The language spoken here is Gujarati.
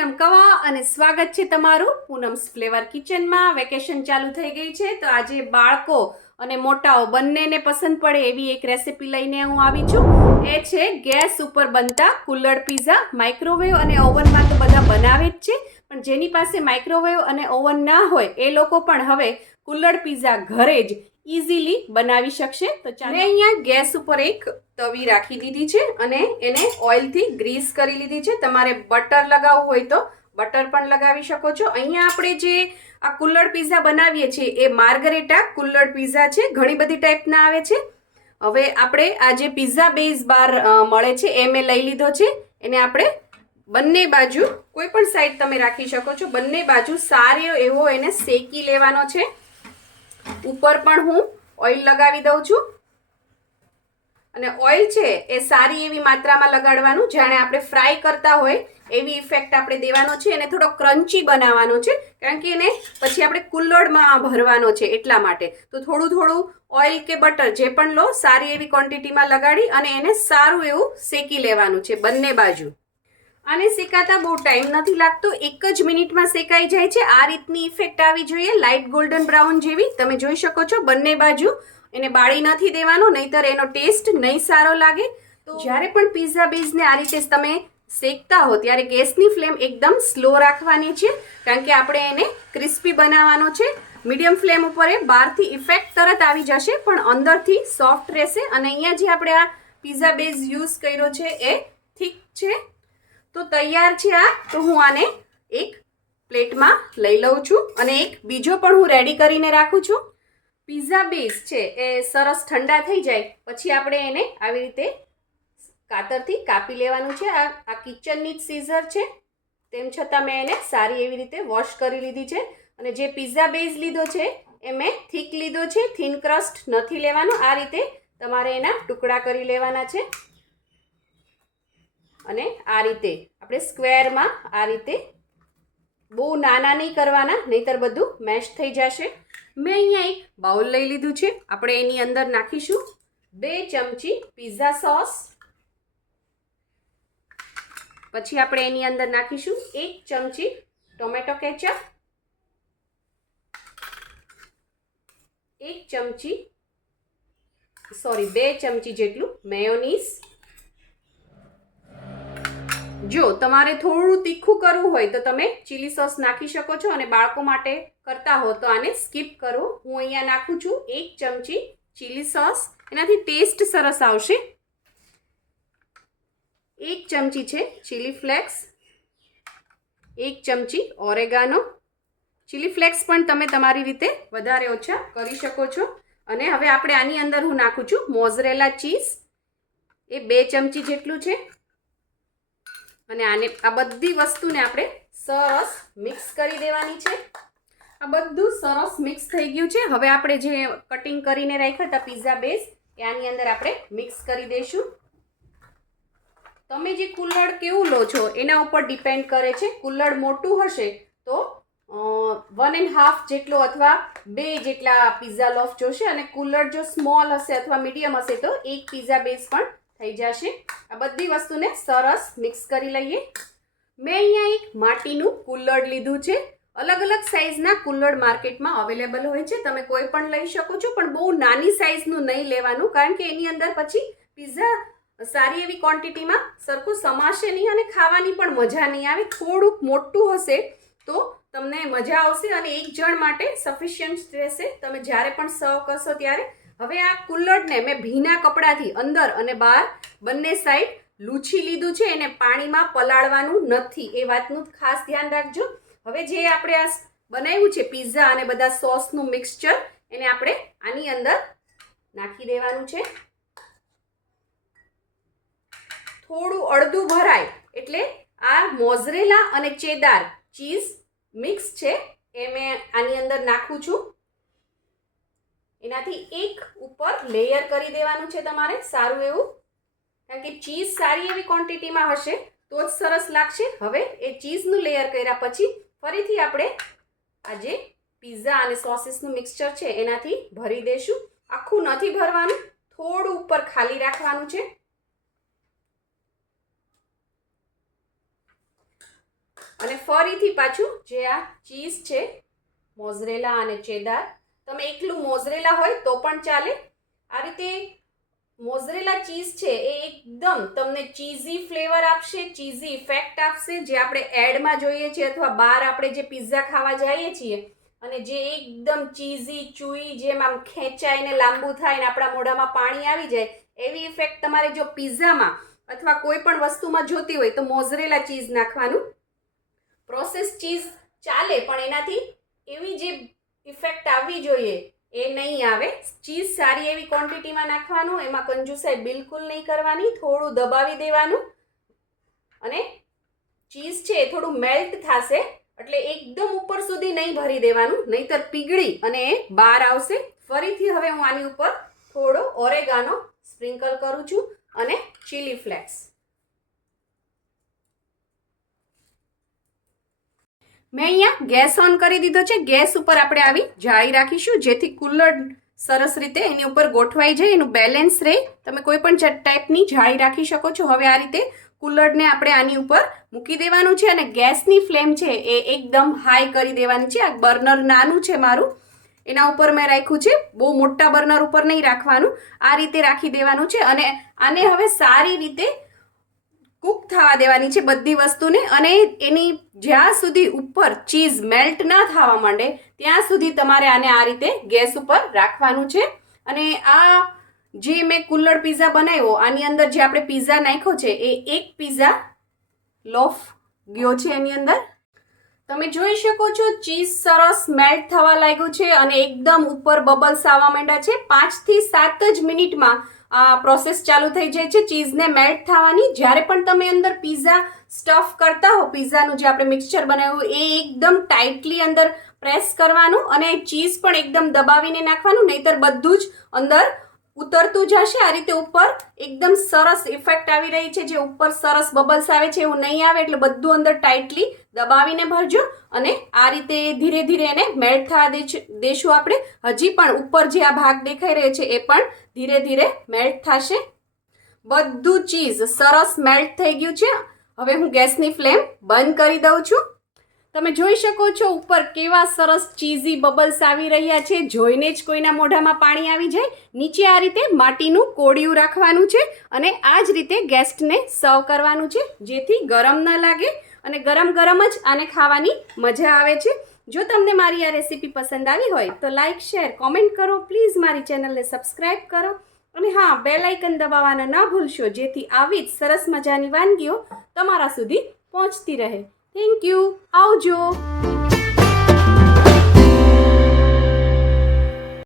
કવા અને સ્વાગત છે તમારું પૂનમ્સ ફ્લેવર કિચનમાં. વેકેશન ચાલુ થઈ ગઈ છે તો આજે બાળકો અને મોટાઓ બંનેને પસંદ પડે એવી એક રેસિપી લઈને હું આવી છું. એ છે ગેસ ઉપર બનતા કુલ્લડ પીઝા. માઇક્રોવેવ અને ઓવનમાં તો બધા બનાવે જ છે, પણ જેની પાસે માઇક્રોવેવ અને ઓવન ના હોય એ લોકો પણ હવે કુલ્લડ પીઝા ઘરે જ ઇઝીલી બનાવી શકશે. તો ચાલો. અહીંયા ગેસ ઉપર એક તવી રાખી દીધી છે અને એને ઓઇલથી ગ્રીસ કરી લીધી છે. તમારે બટર લગાવવું હોય તો બટર પણ લગાવી શકો છો. અહીંયા આપણે જે આ કુલ્લડ પીઝા બનાવીએ છીએ, એ માર્ગરેટા કુલ્લડ પીઝા છે. ઘણી બધી ટાઈપના આવે છે. હવે આપણે આ જે પીઝા બેઝ બાર મળે છે, એ મેં લઈ લીધો છે. એને આપણે બંને બાજુ કોઈ પણ સાઈડ તમે રાખી શકો છો. બંને બાજુ સારો એવો એને શેકી લેવાનો છે. ઉપર પણ હું ઓઇલ લગાવી દઉં છું. અને ઓઇલ છે એ સારી એવી માત્રામાં લગાડવાનું, જાણે આપણે ફ્રાય કરતા હોય એવી ઇફેક્ટ આપણે દેવાનો છે એને થોડો ક્રન્ચી બનાવવાનો છે, કારણ કે એને પછી આપણે કુલ્લડમાં ભરવાનો છે એટલા માટે. તો થોડું થોડું ઓઇલ કે બટર જે પણ લો, સારી એવી ક્વોન્ટિટીમાં લગાડી અને એને સારું એવું શેકી લેવાનું છે બંને બાજુ. આને શેકાતા બહુ ટાઈમ નથી લાગતો. એક જ મિનિટમાં શેકાઈ જાય છે. આ રીતની ઇફેક્ટ આવી જોઈએ. લાઇટ ગોલ્ડન બ્રાઉન જેવી. તમે જોઈ શકો છો બંને બાજુ એને બાળી નથી દેવાનો, નહીતર એનો ટેસ્ટ નહીં સારો લાગે. તો જ્યારે પણ પીઝા બેઝને આ રીતે તમે શેકતા હો, ત્યારે ગેસની ફ્લેમ એકદમ સ્લો રાખવાની છે. કારણ કે આપણે એને ક્રિસ્પી બનાવવાનો છે. મીડિયમ ફ્લેમ ઉપર એ બહારથી ઇફેક્ટ તરત આવી જશે, પણ અંદરથી સોફ્ટ રહેશે. અને અહીંયા જે આપણે આ પીઝા બેઝ યુઝ કર્યો છે, એ ઠીક છે. તો તૈયાર છે આ. તો હું આને એક પ્લેટમાં લઈ લઉં છું અને એક બીજો પણ હું રેડી કરીને રાખું છું. પીઝા બેઝ છે એ સરસ ઠંડા થઈ જાય, પછી આપણે એને આવી રીતે કાતરથી કાપી લેવાનું છે. આ આ કિચનની જ સીઝર છે. તેમ છતાં મેં એને સારી એવી રીતે વોશ કરી લીધી છે. અને જે પીઝા બેઝ લીધો છે એ મેં થીક લીધો છે થીન ક્રસ્ટ નથી લેવાનો. આ રીતે તમારે એના ટુકડા કરી લેવાના છે. અને આ રીતે આપણે સ્ક્વેરમાં આ રીતે બહુ નાના નહીં કરવાના, નહીતર બધું મેશ થઈ જશે. મેં અહીંયા એક બાઉલ લઈ લીધું છે. આપણે એની અંદર નાખીશું બે ચમચી પીઝા સોસ પછી આપણે એની અંદર નાખીશું એક ચમચી ટોમેટો કેચઅપ. એક ચમચી, સોરી, બે ચમચી જેટલું મેયોનીઝ. જો તમારે થોડું તીખું કરવું હોય તો તમે ચીલી સોસ નાખી શકો છો અને બાળકો માટે કરતા હો તો આને સ્કીપ કરો. હું અહીંયા નાખું છું એક ચમચી ચીલી સોસ એનાથી ટેસ્ટ સરસ આવશે. એક ચમચી છે ચીલી ફ્લેક્સ એક ચમચી ઓરેગાનો ચીલી ફ્લેક્સ પણ તમે તમારી રીતે વધારે ઓછા કરી શકો છો. અને હવે આપણે આની અંદર હું નાખું છું મોઝરેલા ચીઝ એ બે ચમચી જેટલું છે. અને આને આ બધી વસ્તુને આપણે સરસ મિક્સ કરી દેવાની છે. આ બધું સરસ મિક્સ થઈ ગયું છે. હવે આપણે જે કટિંગ કરીને રાખ્યા હતા પીઝા બેઝ એ આની અંદર આપણે મિક્સ કરી દઈશું. તમે જે કુલ્લડ કેવું લો છો, એના ઉપર ડિપેન્ડ કરે છે. કુલ્લડ મોટું હશે તો વન એન્ડ હાફ જેટલો અથવા બે જેટલા પીઝા લોફ જોશે અને કુલ્લડ જો સ્મોલ હશે અથવા મીડિયમ હશે તો એક પીઝા બેઝ પણ થઈ જશે. આ બધી વસ્તુને સરસ મિક્સ કરી લઈએ. મેં અહીંયા એક માટીનું કુલ્લડ લીધું છે. અલગ અલગ સાઇઝના કુલ્લડ માર્કેટમાં અવેલેબલ હોય છે. તમે કોઈ પણ લઈ શકો છો, પણ બહુ નાની સાઇઝનું નહીં લેવાનું, કારણ કે એની અંદર પછી પીઝા સારી એવી ક્વોન્ટિટીમાં સરખું સમાશે નહીં અને ખાવાની પણ મજા નહીં આવે. થોડુંક મોટું હશે તો તમને મજા આવશે અને એક જણ માટે સફિશિયન્ટ રહેશે. તમે જ્યારે પણ સર્વ કરશો ત્યારે હવે આ કુલ્લડને મેં ભીના કપડાથી અંદર અને બહાર બંને સાઈડ લૂછી લીધું છે, એને પાણીમાં પલાળવાનું નથી. એ વાતનું ખાસ ધ્યાન રાખજો. હવે જે આપણે આ બનાવ્યું છે પિઝા અને બધા સોસનું મિક્સચર એને આપણે આની અંદર નાખી દેવાનું છે. થોડું અડધું ભરાય એટલે આ મોઝરેલા અને ચેદાર ચીઝ મિક્સ છે, એ મેં આની અંદર નાખું છું. એનાથી એક ઉપર લેયર કરી દેવાનું છે તમારે, સારું એવું. કારણ કે ચીઝ સારી એવી ક્વોન્ટિટીમાં હશે, તો જ સરસ લાગશે. હવે એ ચીઝનું લેયર કર્યા પછી ફરીથી આપણે આ જે પીઝા અને સોસીસનું મિક્સચર છે, એનાથી ભરી દઈશું આખું નથી ભરવાનું, થોડું ઉપર ખાલી રાખવાનું છે. અને ફરીથી પાછું જે આ ચીઝ છે મોઝરેલા અને ચેદાર તમે એકલું મોઝરેલા હોય તો પણ ચાલે. આ રીતે મોઝરેલા ચીઝ છે એ એકદમ તમને ચીઝી ફ્લેવર આપશે, ચીઝી ઇફેક્ટ આપશે. જે આપણે એડમાં જોઈએ છીએ અથવા બહાર આપણે જે પિઝા ખાવા જઈએ છીએ અને જે એકદમ ચીઝી, ચૂઈ જેમ આમ ખેંચાઈને લાંબુ થાય ને આપણા મોઢામાં પાણી આવી જાય, એવી ઇફેક્ટ તમારે જો પિઝામાં અથવા કોઈ પણ વસ્તુમાં જોતી હોય તો મોઝરેલા ચીઝ નાખવાનું. પ્રોસેસ ચીઝ ચાલે પણ એનાથી એવી જે ઇફેક્ટ આવવી જોઈએ એ નહીં આવે. ચીઝ સારી એવી ક્વોન્ટિટીમાં નાખવાનું, એમાં કંજુસાઈ બિલકુલ નહીં કરવાની, થોડું દબાવી દેવાનું. અને ચીઝ છે એ થોડું મેલ્ટ થશે, એટલે એકદમ ઉપર સુધી નહીં ભરી દેવાનું, નહીંતર પીગળી અને એ બહાર આવશે. ફરીથી હવે હું આની ઉપર થોડો ઓરેગાનો સ્પ્રિંકલ કરું છું અને ચીલી ફ્લેક્સ મેં અહીંયા ગેસ ઓન કરી દીધો છે. ગેસ ઉપર આપણે આવી જાળી રાખીશું, જેથી કુલ્લર સરસ રીતે એની ઉપર ગોઠવાઈ જાય, એનું બેલેન્સ રહે. તમે કોઈ પણ ટાઈપની જાળી રાખી શકો છો. હવે આ રીતે કુલ્લરને આપણે આની ઉપર મૂકી દેવાનું છે અને ગેસની ફ્લેમ છે એ એકદમ હાઈ કરી દેવાની છે. આ બર્નર નાનું છે મારું. એના ઉપર મેં રાખ્યું છે. બહુ મોટા બર્નર ઉપર નહીં રાખવાનું. આ રીતે રાખી દેવાનું છે અને આને હવે સારી રીતે કૂક થવા દેવાની છે બધી વસ્તુને અને એની જ્યાં સુધી ઉપર ચીઝ મેલ્ટ ના થવા માંડે, ત્યાં સુધી તમારે આને આ રીતે ગેસ ઉપર રાખવાનું છે. અને આ જે મેં કુલ્લડ પીઝા બનાવ્યો, આની અંદર જે આપણે પીઝા નાખ્યો છે, એ એક પીઝા લોફ ગયો છે એની અંદર. તમે જોઈ શકો છો, ચીઝ સરસ મેલ્ટ થવા લાગ્યું છે અને એકદમ ઉપર બબલ્સ આવવા માંડ્યા છે. પાંચથી સાત જ મિનિટમાં પ્રોસેસ ચાલુ થઈ જાય છે. ચીઝને મેલ્ટ થવાની. જ્યારે પણ તમે અંદર પીઝા સ્ટફ કરતા હો પીઝાનું જે આપણે મિક્સચર બનાવ્યું, એ એકદમ ટાઇટલી અંદર પ્રેસ કરવાનું અને ચીઝ પણ એકદમ દબાવીને નાખવાનું. નહીતર બધું જ અંદર ઉતરતું જશે. આ રીતે ઉપર એકદમ સરસ ઇફેક્ટ આવી રહી છે. જે ઉપર સરસ બબલ્સ આવે છે એવું નહીં આવે, એટલે બધું અંદર ટાઈટલી દબાવીને ભરજો અને આ રીતે ધીરે ધીરે એને મેલ્ટ થવા દેશું આપણે. હજી પણ ઉપર જે આ ભાગ દેખાઈ રહ્યો છે એ પણ ધીરે ધીરે મેલ્ટ થશે. બધું ચીઝ સરસ મેલ્ટ થઈ ગયું છે. હવે હું ગેસની ફ્લેમ બંધ કરી દઉં છું. તમે જોઈ શકો છો ઉપર કેવા સરસ ચીઝી બબલ્સ આવી રહ્યા છે. જોઈને જ કોઈના મોઢામાં પાણી આવી જાય. નીચે આ રીતે માટીનું કોડિયું રાખવાનું છે અને આ જ રીતે ગેસ્ટને સર્વ કરવાનું છે. જેથી ગરમ ન લાગે અને ગરમ ગરમ જ આને ખાવાની મજા આવે છે. જો તમને મારી આ રેસીપી પસંદ આવી હોય તો લાઇક શેર કોમેન્ટ કરો. પ્લીઝ મારી ચેનલને સબસ્ક્રાઈબ કરો. અને હા બેલાઇકન દબાવવાના ન ભૂલશો, જેથી આવી જ સરસ મજાની વાનગીઓ તમારા સુધી પહોંચતી રહે. થેન્ક યુ આવજો